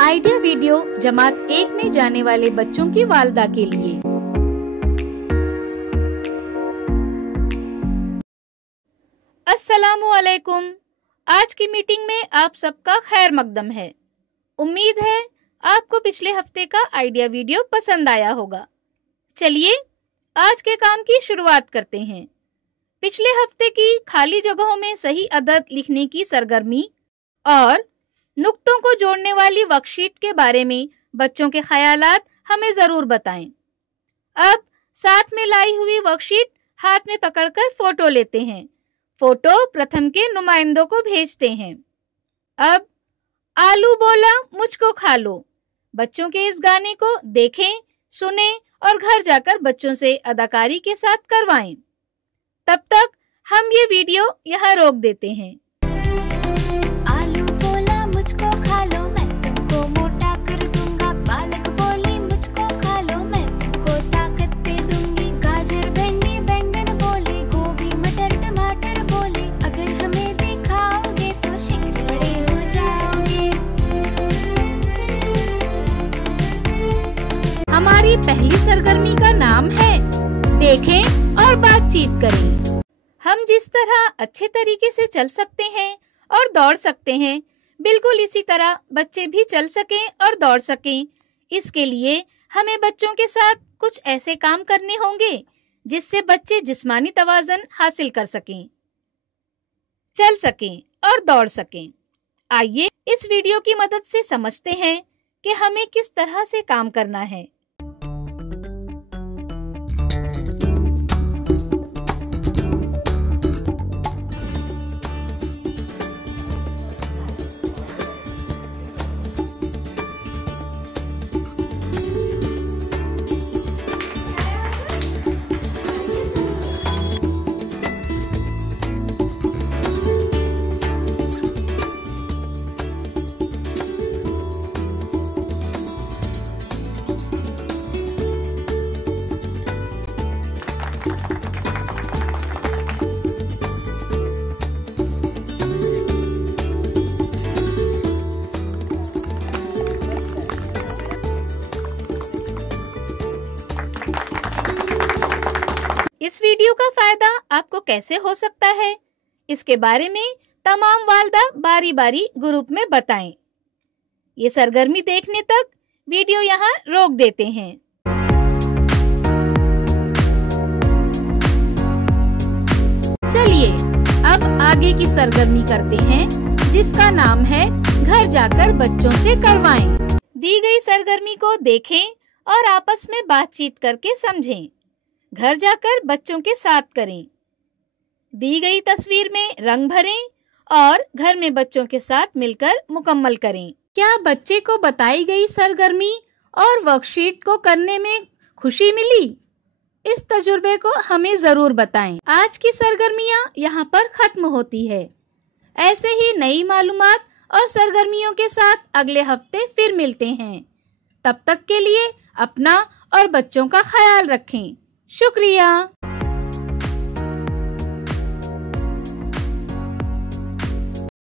Idea video जमात 1 में जाने वाले बच्चों की वालदा के लिए। अस्सलामु अलैकुम। आज की मीटिंग में आप सबका खैर मकदम है। उम्मीद है आपको पिछले हफ्ते का आइडिया वीडियो पसंद आया होगा। चलिए आज के काम की शुरुआत करते हैं। पिछले हफ्ते की खाली जगहों में सही अदद लिखने की सरगर्मी और नुक्तों को जोड़ने वाली वर्कशीट के बारे में बच्चों के ख्यालात हमें जरूर बताएं। अब साथ में लाई हुई वर्कशीट हाथ में पकड़कर फोटो लेते हैं। फोटो प्रथम के नुमाइंदों को भेजते हैं। अब आलू बोला मुझको खा लो। बच्चों के इस गाने को देखें, सुने और घर जाकर बच्चों से अदाकारी के साथ करवाएं। तब तक हम ये वीडियो यहाँ रोक देते हैं। आलू बोला मुझको खा लो, मैं तुमको मोटा कर दूंगा। पालक बोली मुझको खा लो, मैं तुमको ताकत दे दूंगी। गाजर भिंडी बैंगन बोले, गोभी मटर टमाटर बोले, अगर हमें दिखाओगे तो शीघ्र बड़े हो जाओगे। हमारी पहली सरगर्मी का नाम है देखें और बातचीत करें। हम जिस तरह अच्छे तरीके से चल सकते हैं और दौड़ सकते हैं, बिल्कुल इसी तरह बच्चे भी चल सकें और दौड़ सकें। इसके लिए हमें बच्चों के साथ कुछ ऐसे काम करने होंगे जिससे बच्चे जिस्मानी तवाज़ुन हासिल कर सकें, चल सकें और दौड़ सकें। आइए इस वीडियो की मदद से समझते हैं कि हमें किस तरह से काम करना है। इस वीडियो का फायदा आपको कैसे हो सकता है, इसके बारे में तमाम वालदा बारी बारी ग्रुप में बताएं। ये सरगर्मी देखने तक वीडियो यहाँ रोक देते हैं। चलिए अब आगे की सरगर्मी करते हैं, जिसका नाम है घर जाकर बच्चों से करवाएं। दी गई सरगर्मी को देखें और आपस में बातचीत करके समझें। घर जाकर बच्चों के साथ करें। दी गई तस्वीर में रंग भरें और घर में बच्चों के साथ मिलकर मुकम्मल करें। क्या बच्चे को बताई गई सरगर्मी और वर्कशीट को करने में खुशी मिली? इस तजुर्बे को हमें जरूर बताएं। आज की सरगर्मियां यहाँ पर खत्म होती है। ऐसे ही नई मालूमात और सरगर्मियों के साथ अगले हफ्ते फिर मिलते हैं। तब तक के लिए अपना और बच्चों का ख्याल रखें। शुक्रिया।